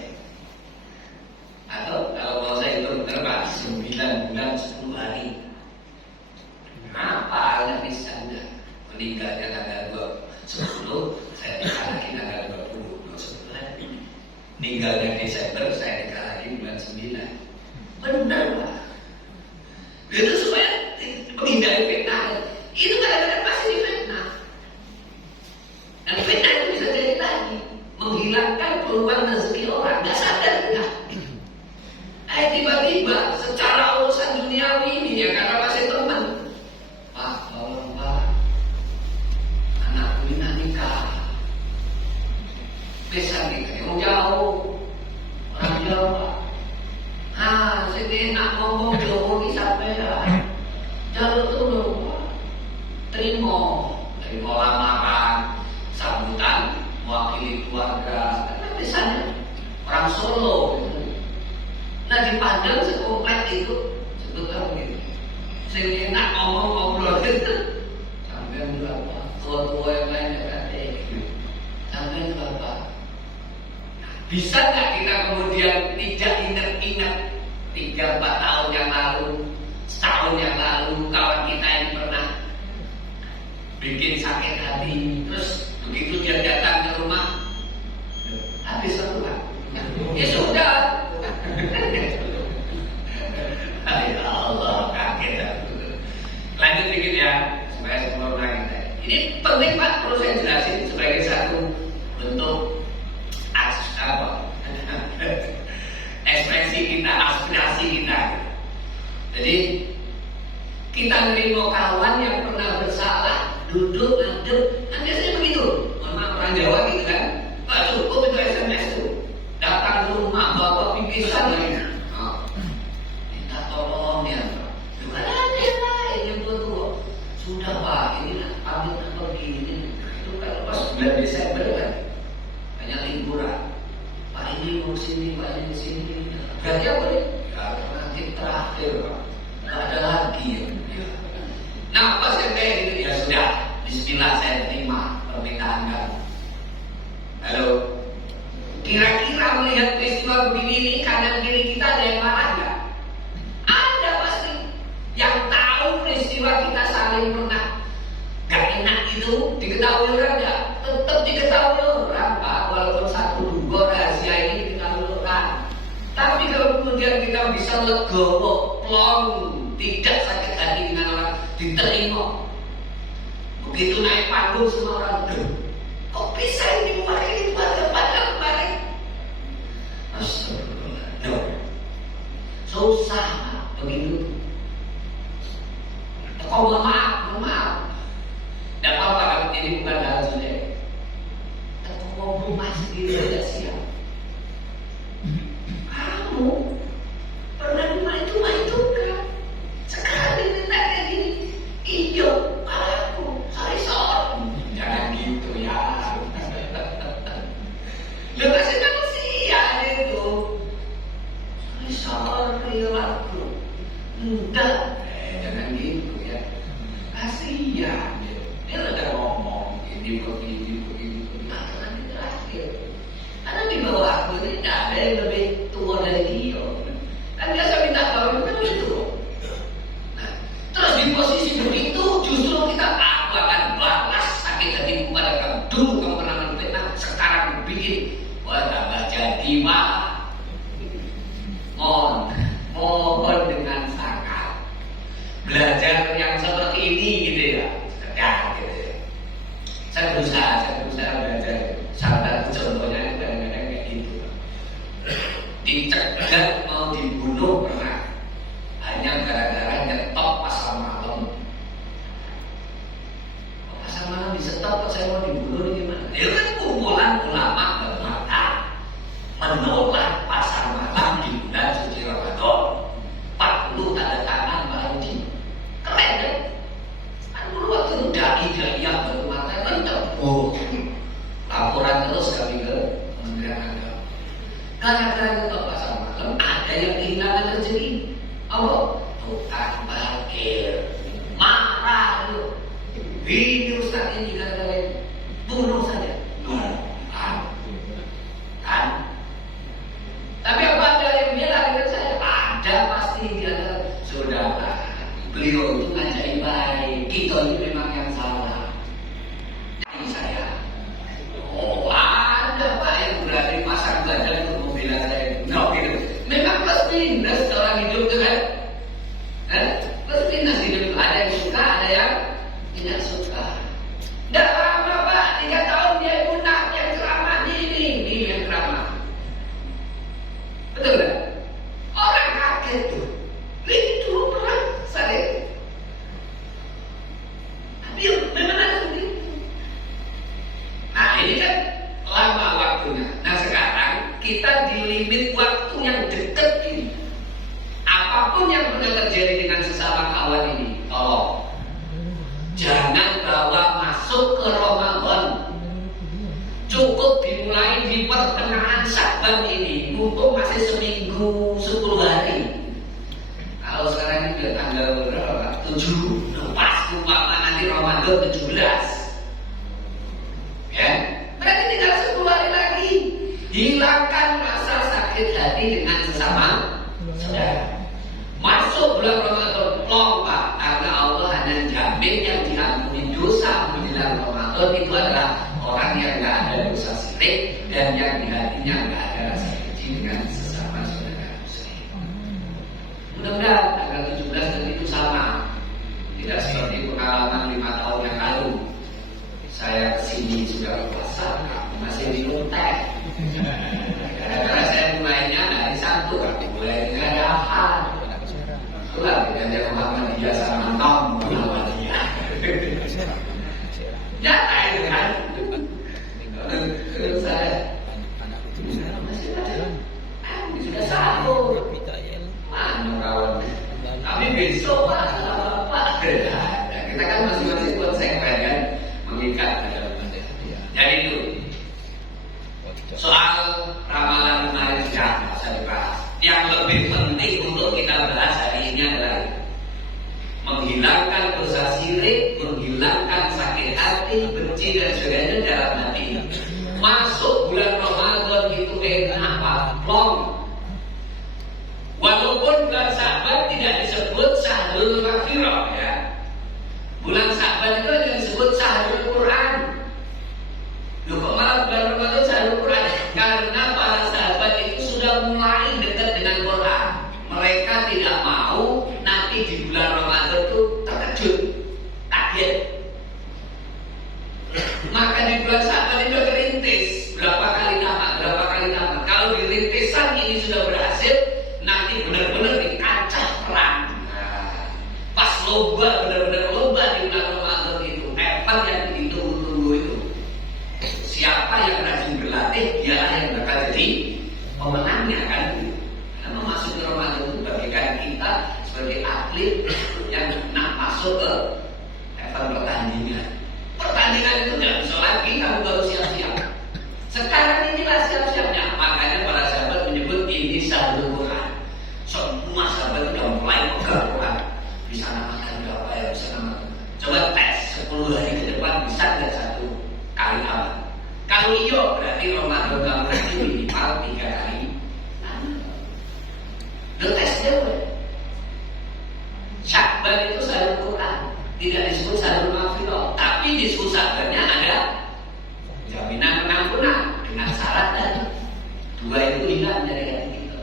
Atau kalau mau saya hitung terbang 9 bulan 10 hari. Apa hanya bisa enggak? Meninggalnya tanggal 10, saya nikah lagi tanggal 20 sebulan. Meninggalnya Desember, saya nikah lagi bulan 9. Benar Pak. Itu supaya menghindari fitnah. Itu kadang-kadang pasti difitnah. Dan fitnah itu bisa jadi lagi menghilangkan peluang rezeki orang. Nggak sadar enggak? Tiba-tiba secara urusan duniawi ini ya, karena masih teman, Pak, tolong Pak, anakku ini nikah. Bisa nikah, yang jauh, orang Jawa. Sini nak ngomong Jawa ini sampai ya, jalur dulu, terima lamaran, sambutan, mewakili keluarga. Karena misalnya orang Solo, nah dipandang sekomplek itu sebetulnya begitu. Sehingga enak ngomong-ngobrol gitu. Sampai berapa? Tua-tua yang lain dekat sampai berapa? Bisa nggak kita kemudian tidak ingat-ingat 3-4 tahun yang lalu, setahun yang lalu kawan kita ini pernah bikin sakit hati, terus begitu dia datang ke rumah habis satu kan? Ya sudah. Ini penting Pak, perlu saya jelasin sebagai satu bentuk ekspresi kita, aspirasi kita. Jadi kita menerima kawan yang pernah bersalah, duduk, ngadep, kan biasanya begitu. Mohon maaf orang Jawa gitu kan. Pak cukup itu SMS tuh. Datang ke rumah, bawa pinggisan lagi. Minta tolong ya. Bukan ada yang lain yang tua. Sudah Pak, ini pamit pergi ini. Itu kan pas 9 Desember kan. Banyak liburan. Pak ini mau sini, Pak ini sini. Berarti apa nih? Ya nanti terakhir Pak. Nggak ada lagi ya. Nah pas yang kayak gitu ya sudah. Bismillah saya terima permintaan kamu. Halo. Kira-kira melihat peristiwa begini ini kanan kiri kita ada yang marah nggak? Ada pasti. Yang tahu peristiwa kita saling pernah gak enak itu diketahui orang nggak? Tetap diketahui orang Pak. Walaupun satu dua rahasia ini diketahui orang. Tapi kalau kemudian kita bisa legowo, plong, tidak sakit hati dengan orang, diterima. Begitu naik panggung semua orang, kok bisa ini buat itu padahal kemarin? Astagfirullah. No. Susah begitu. Kau mohon maaf. Tidak apa-apa kalau ini bukan hal jelek. Kau ngomong masih tidak siap. Kamu pernah itu kan? Sekali minta kayak gini. Iya, aku sorry. Jangan gitu ya. Lu kasih manusia itu. Sorry aku. Enggak. Jangan gitu ya. Kasihan dia udah ngomong ini begini. Nah, nanti terakhir. Karena di bawah aku ini tidak ada yang lebih tua dari dia. Kan biasa minta baru kan itu. Nah, terus di posisi begitu justru kita aku akan balas sakit hatiku pada kamu. Dulu kamu pernah menfitnah, sekarang bikin wah tambah jadi Pak. Mohon dengan sangat belajar yang seperti ini gitu ya. Gitu ya. Saya berusaha belajar. Salah satu contohnya kadang-kadang kayak gitu. Dicegat mau dibunuh pernah hanya gara-gara nyetop pasar malam. Pasar malam disetop, saya mau dibunuh ini gimana? Itu kan kumpulan ulama bermata menolak pasar malam di bulan suci Ramadan. 40 tanda tangan baru di keren kan? Kan dulu waktu itu dai yang bermata kenceng. Laporan terus kami ke Kementerian Agama. Gara-gara nyetop pasar malam ada yang kehilangan rezeki. Allah, tukang parkir marah lu. Ini Ustaz ini gara-gara bunuh saja. Kan? Tapi apa ada yang bilang dengan saya? Ada pasti dia saudara. Beliau itu ngajari baik. Kita ini memang yang salah. Ini saya. Oh ada Pak yang berani pasang badan untuk membela saya. No, gitu. Memang plus minus orang hidup itu kan. Plus minus hidup ada yang suka, ada yang tidak suka. Tidak lama Pak, 3 tahun dia punah yang ceramah ini yang ceramah. Betul kan? Orang kaget tuh. Ini dulu pernah saya. Tapi memang ada begitu. Nah ini kan lama waktunya. Nah sekarang kita di limit waktu yang dekat ini. Apapun yang pernah terjadi dengan sesama kawan ini, tolong jangan bawa masuk ke Ramadan. Cukup dimulai di pertengahan Sya'ban ini. Mumpung masih seminggu 10 hari. Kalau sekarang ini tanggal berapa? 7. Pas umpama nanti Ramadan 17. Ya, berarti tinggal 10 hari lagi. Hilangkan rasa sakit hati dengan sesama saudara. Masuk bulan Ramadan plong Pak, karena Allah hanya jamin yang diampuni dosa menjelang Ramadan itu adalah orang yang nggak ada dosa syirik dan yang di hatinya nggak ada rasa benci dengan sesama saudara muslim. Mudah-mudahan tanggal 17 dan itu sama, tidak seperti pengalaman 5 tahun yang lalu. mulai nggak ada apa. Itulah bedanya Muhammadiyah sama non Muhammadiyah. Nyata itu kan. Terus saya sudah sahur. Mana kawan? Tapi besok Pak. Kita kan masing-masing buat segmen kan mengikat. Jadi itu soal ramalan kemarin sudah saya bahas. Yang lebih penting untuk kita bahas hari ini adalah menghilangkan dosa syirik, menghilangkan sakit hati, benci dan sebagainya dalam hati. Masuk bulan Ramadan itu enak plong. Walaupun bulan Sa'ban tidak disebut Syahrul Maghfirah ya. Bulan Sa'ban itu yang disebut Syahrul Quran. Loh kok malah bulan Ramadan Syahrul Quran? Karena para sahabat itu sudah mulai dekat dengan Quran. Mereka tidak mau nanti di bulan Ramadan itu terkejut, kaget. Maka di bulan Sa'ban itu kerintis berapa kali nama. Kalau di rintisan ini sudah berhasil, nanti benar-benar di kancah perang. Pas lomba, benar-benar lomba di bulan Ramadan itu, event yang ditunggu-tunggu itu. Siapa yang rajin berlatih, dialah yang bakal jadi pemenangnya kan. Karena masuk ke Ramadan itu bagikan kita sebagai atlet yang nak masuk ke event pertandingan. Pertandingan itu tidak bisa lagi kamu baru siap-siap. Sekarang inilah siap-siapnya. Makanya para sahabat menyebut ini Syahrul Quran. Semua sahabat sudah mulai pegang Quran. Bisa namakan berapa ya, bisa namakan. Coba tes 10 hari ke depan bisa tidak satu kali amal. Kalau iya berarti Ramadan kamu nanti minimal 3 kali. Lo tesnya boleh. Syakban itu Syahrul Quran, tidak disebut Syahrul Maghfirah, tapi disebut Syakbannya ada jaminan pengampunan dengan syarat tadi. 2 itu hilang dari hati kita.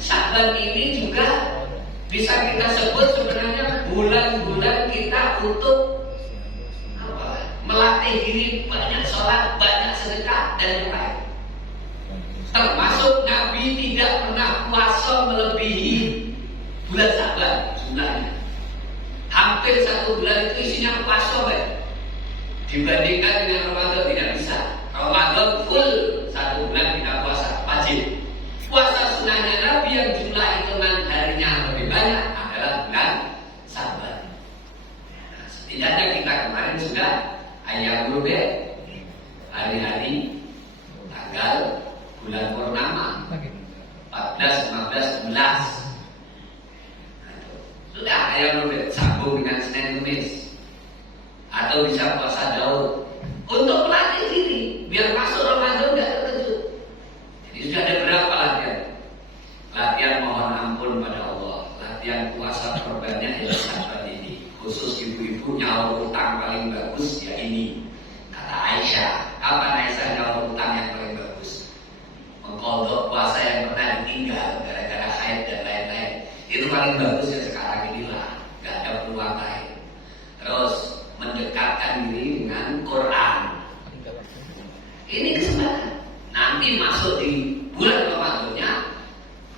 Syakban ini juga bisa kita sebut sebenarnya bulan-bulan kita untuk melatih diri banyak sholat, banyak sedekah dan yang lain. Termasuk Nabi tidak pernah puasa melebihi bulan Sa'ban jumlahnya. Hampir 1 bulan itu isinya puasa dibandingkan dengan Ramadan tidak bisa. Ramadan full 1 bulan kita puasa wajib. Puasa sunnahnya Nabi yang jumlah hitungan harinya lebih banyak adalah bulan Sa'ban. Nah, setidaknya kita kemarin sudah ayam rubek, hari-hari, tanggal, bulan purnama, 14, 15, 16. Sudah ayam rubek, sambung dengan Senin Kamis. Atau bisa puasa Daud. Untuk melatih diri, biar masuk Ramadan tidak terkejut. Jadi sudah ada berapa latihan? Latihan mohon ampun pada Allah, latihan puasa korbannya ya sahabat ini. Khusus ibu-ibu nyaur utang paling bagus ya ini. Kata Aisyah, kapan Aisyah nyaur utang yang paling bagus? Mengkodok puasa yang pernah ditinggal gara-gara haid dan lain-lain. Itu paling bagus ya sekarang inilah, gak ada peluang lain. Terus mendekatkan diri dengan Quran. Ini kesempatan. Nanti masuk di bulan Ramadannya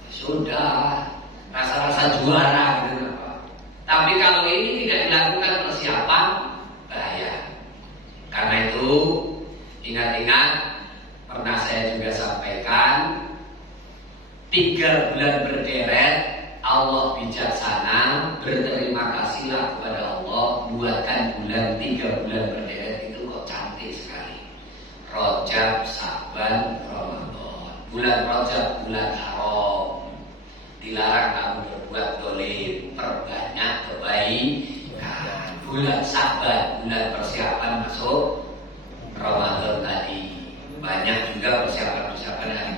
sudah rasa-rasa juara gitu. Tapi kalau ini tidak dilakukan persiapan, bahaya. Karena itu ingat-ingat pernah saya juga sampaikan 3 bulan berderet Allah bijaksana, berterima kasihlah kepada Allah buatkan bulan 3 bulan berderet itu kok cantik sekali. Rajab, Sa'ban, Ramadan. Bulan Rajab bulan haram. Dilarang kamu berbuat dolim, perbanyak kebaikan. Bulan Sa'ban, bulan persiapan masuk Ramadan tadi. Banyak juga persiapan-persiapan hari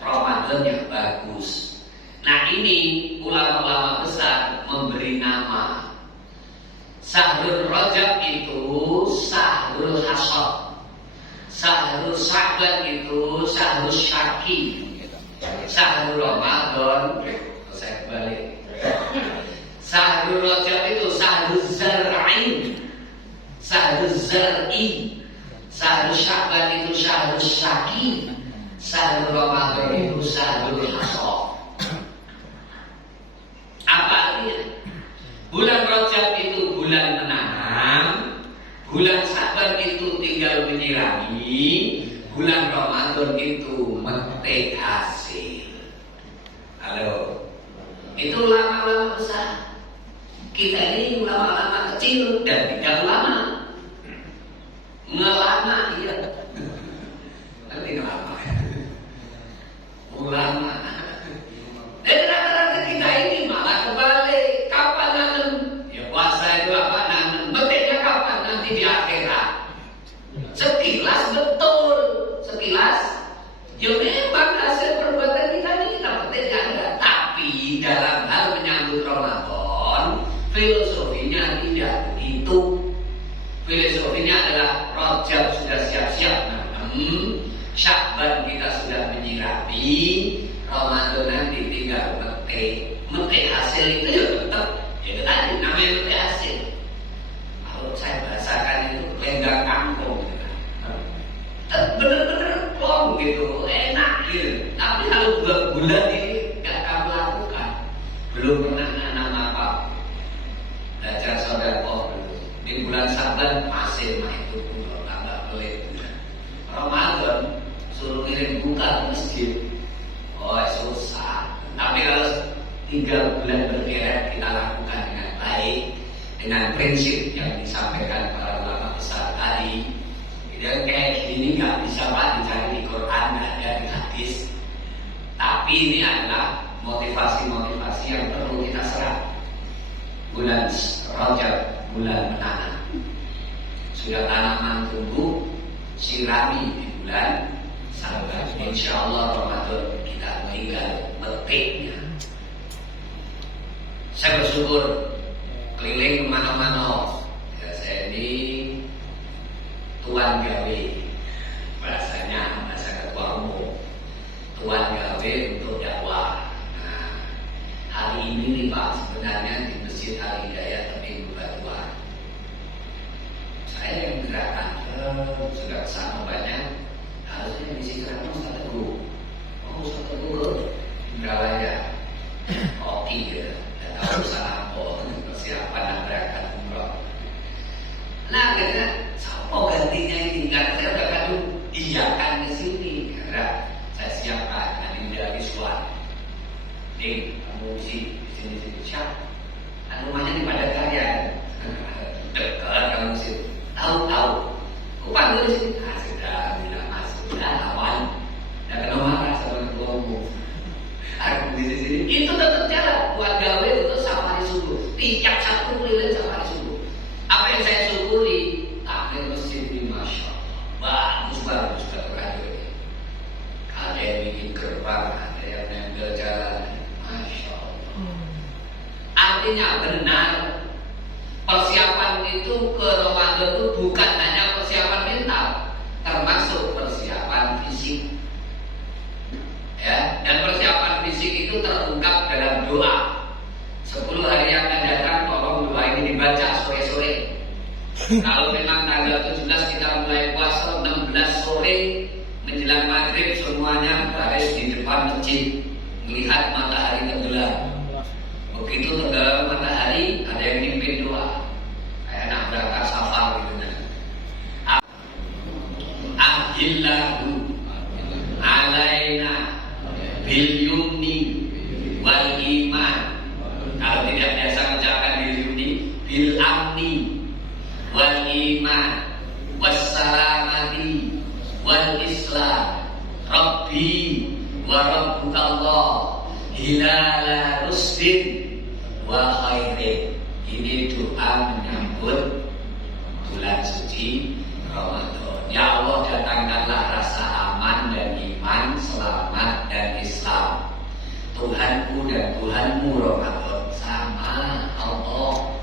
Ramadan yang bagus. Nah ini ulama-ulama besar memberi nama Syahrul Rajab itu Syahrul Hasad, Syahrul Sa'ban itu Syahrul Syaki, Syahrul Ramadan saya balik Syahrul Rajab itu Syahrul Zar'in, Syahrul Zar'i, Syahrul Sa'ban itu Syahrul Syaki, Syahrul Ramadan itu Syahrul Hasad. sambil menyirami, bulan Ramadan itu memetik hasil. Halo, itu ulama-ulama besar. Kita ini ulama-ulama kecil dan tidak ulama. Ngelama iya. Nanti ngelama. Ulama. Dan rata-rata kita ini malah kebalik. Kapan nanem? Ya puasa itu apa nanem? Metiknya kapan? Nanti di akhirat. Sekilas betul. Sekilas. Ya memang hasil perbuatan kita ini kita petik enggak. Tapi dalam hal menyambut Ramadan, filosofinya tidak begitu. Filosofinya adalah Rajab sudah siap-siap nanem, Syakban kita sudah menyirapi, Ramadan nanti tinggal metik hasil itu ya tetap ya tadi namanya metik hasil. Kalau saya bahasakan itu lenggang kangkung, bener-bener plong gitu, enak gitu. Tapi kalau 2 bulan ini nggak kamu lakukan, belum pernah nanam apa, belajar sedekah belum. Di bulan Saban masih mah itu pun tambah pelit. Ramadan suruh ngirim buka ke masjid, oh susah. Tapi kalau 3 bulan berderet kita lakukan dengan baik, dengan prinsip yang disampaikan para ulama besar tadi. Dan kayak gini nggak bisa Pak dicari di Quran, nggak ada di hadis. Tapi ini adalah motivasi-motivasi yang perlu kita serap. Bulan Rajab, bulan menanam. Sudah tanaman tumbuh, sirami di bulan Saban. Insya Allah Ramadan kita tinggal metiknya. Saya bersyukur keliling kemana-mana. Ya, saya ini tuan gawe, bahasanya bahasa ketua umum, tuan gawe untuk dakwah. Nah, hari ini nih Pak, sebenarnya di Masjid Al Hidayah tapi Batuan, saya yang gerakan sudah kesana banyak, harusnya misi kerana Ustaz Teguh. Oh Ustaz Teguh Indralaya, oke ya, dan tahu usaha apa, persiapan berangkat umroh. Nah akhirnya oh gantinya ini karena saya udah kadung iyakan ke sini karena saya siapkan Adinda Iswan. Nih kamu di sini siap. Kan rumahnya di Padatkarya. Dekat kamu sih. Tahu. Kupan dulu sih. Ah sudah bilang masuk. Sudah lawan. Dan kena marah sama ketua umum. Aku di sini. Itu tetap jalan. Buat gawe untuk safari subuh. Tiap satu keliling safari subuh. Apa yang saya syukuri? Akhir masjid ini Masya Allah bagus terhadir. Ada yang bikin gerbang, ada yang nempel jalan. Masya Allah. Artinya benar, persiapan itu ke Ramadan itu bukan hanya persiapan mental, termasuk persiapan fisik. Ya, dan persiapan fisik itu terungkap dalam doa. 10 hari yang akan datang tolong doa ini dibaca sore-sore. Kalau memang tanggal 17 kita mulai puasa, 16 sore menjelang maghrib semuanya baris di depan masjid melihat matahari tenggelam. Begitu tenggelam matahari, ada yang mimpin doa. Kayak nak berangkat safar gitu kan. Ahillahu alaina bil yumni wal iman. Kalau tidak biasa mengucapkan bil yumni, bil amni wal iman wassalamati wal islam rabbi wa rabbukallah hilala rusdin wa khairin. Ini doa menyambut bulan suci Ramadan. Ya Allah, datangkanlah rasa aman dan iman, selamat dan Islam. Tuhanku dan Tuhanmu Ramadan sama Allah.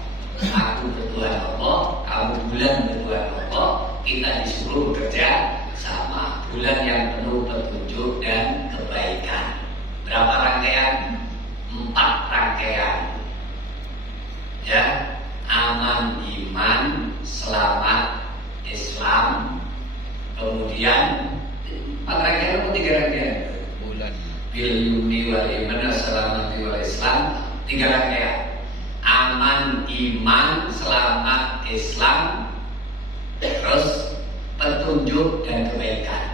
Aku bertuhan Allah, kamu bulan bertuhan Allah. Kita disuruh bekerja sama. Bulan yang penuh petunjuk dan kebaikan. Berapa rangkaian? 4 rangkaian. Ya, aman iman, selamat Islam. Kemudian 4 rangkaian atau 3 rangkaian? Bulan bil yumni wal iman, selamat wal Islam. 3 rangkaian. Aman, iman, selamat, Islam. Terus petunjuk petunjuk dan kebaikan.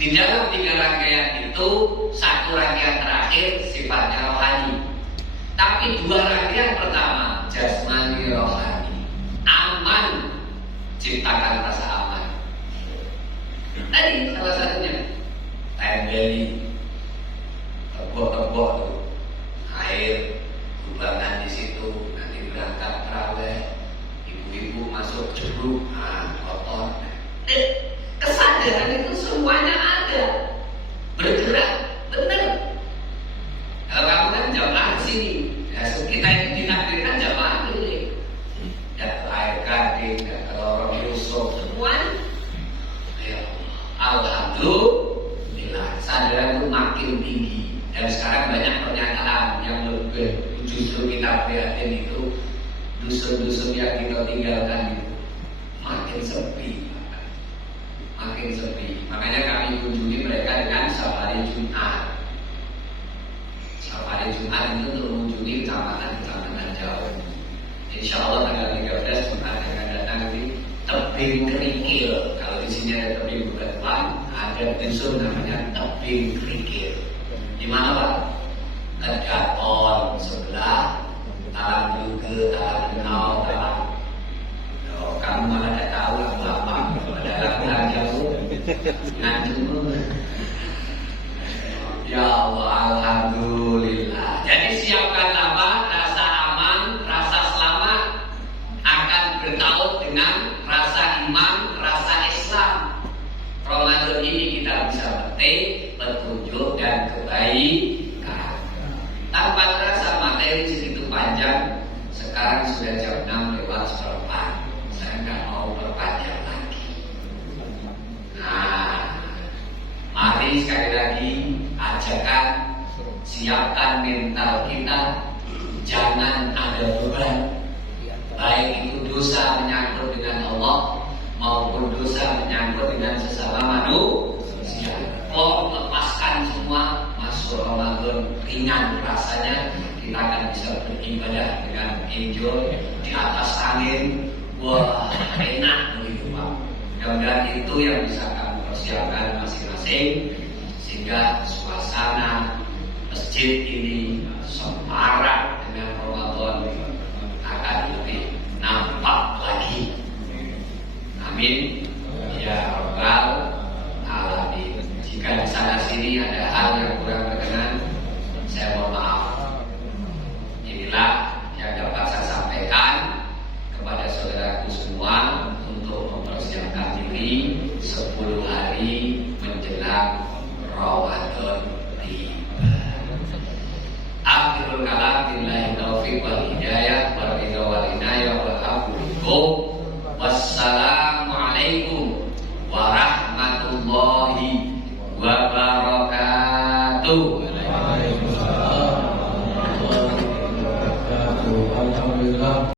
Di dalam 3 rangkaian itu, 1 rangkaian terakhir sifatnya rohani. Tapi 2 rangkaian pertama jasmani rohani. Aman, ciptakan rasa aman. Tadi salah satunya tembeli, tebok-tebok tuh, air, kubangan di situ, nanti berangkat terawih, ibu-ibu masuk jeruk, kotor. Kesadaran itu semuanya ada, bergerak, benar. Kalau kamu kan jamaah di sini, ya, kita ini ditakdirkan jamaah ini. Ya, air gading, ya, telur Yusuf, semuanya. Ya, alhamdulillah, kesadaran itu makin tinggi. Dan sekarang banyak pernyataan yang lebih, justru kita prihatin itu dusun-dusun yang kita tinggalkan itu makin sepi. Makanya kami kunjungi mereka dengan safari Jumat. Safari Jumat itu untuk mengunjungi kecamatan-kecamatan jauh. Insya Allah tanggal 13 Jumat akan datang di Tebing Kerikil. Kalau di sini ada tebing Bukan, ada dusun namanya Tebing Kerikil. Di mana Pak? Kedaton sebelah, Talang juga, Talang Benau, Talang. Kamu malah tidak tahu apa ada jauh ngantuk. Ya Allah, alhamdulillah. Jadi siapkanlah Pak, rasa aman, rasa selamat akan bertaut dengan rasa iman, rasa Islam. Ramadan ini kita bisa petik petunjuk dan kebaikan. Tanpa terasa materi segitu panjang. Sekarang sudah jam 6 lewat seperempat. Saya nggak mau berpanjang lagi. Nah, mari sekali lagi ajakan, siapkan mental kita, jangan ada beban. Baik itu dosa menyangkut dengan Allah maupun dosa menyangkut dengan sesama manusia. Lepaskan semua, masuk Ramadan ringan rasanya, kita akan bisa beribadah dengan enjoy di atas angin. Wah, enak begitu Pak. Mudah-mudahan itu yang bisa kamu persiapkan masing-masing, sehingga suasana masjid ini semarak dengan Ramadan akan lebih nampak lagi. Amin ya rabbal alamin. Jika di sana sini ada hal yang kurang berkenan, saya mohon maaf. Inilah yang dapat saya sampaikan kepada saudaraku semua untuk mempersiapkan diri 10 hari menjelang Ramadan tiba. Akhirul kalam billahi taufiq wal hidayah wal ridha wal inayah wal afu minkum. Wassalamualaikum warahmatullahi wabarakatuh. Waalaikumsalam warahmatullahi wabarakatuh. Alhamdulillah.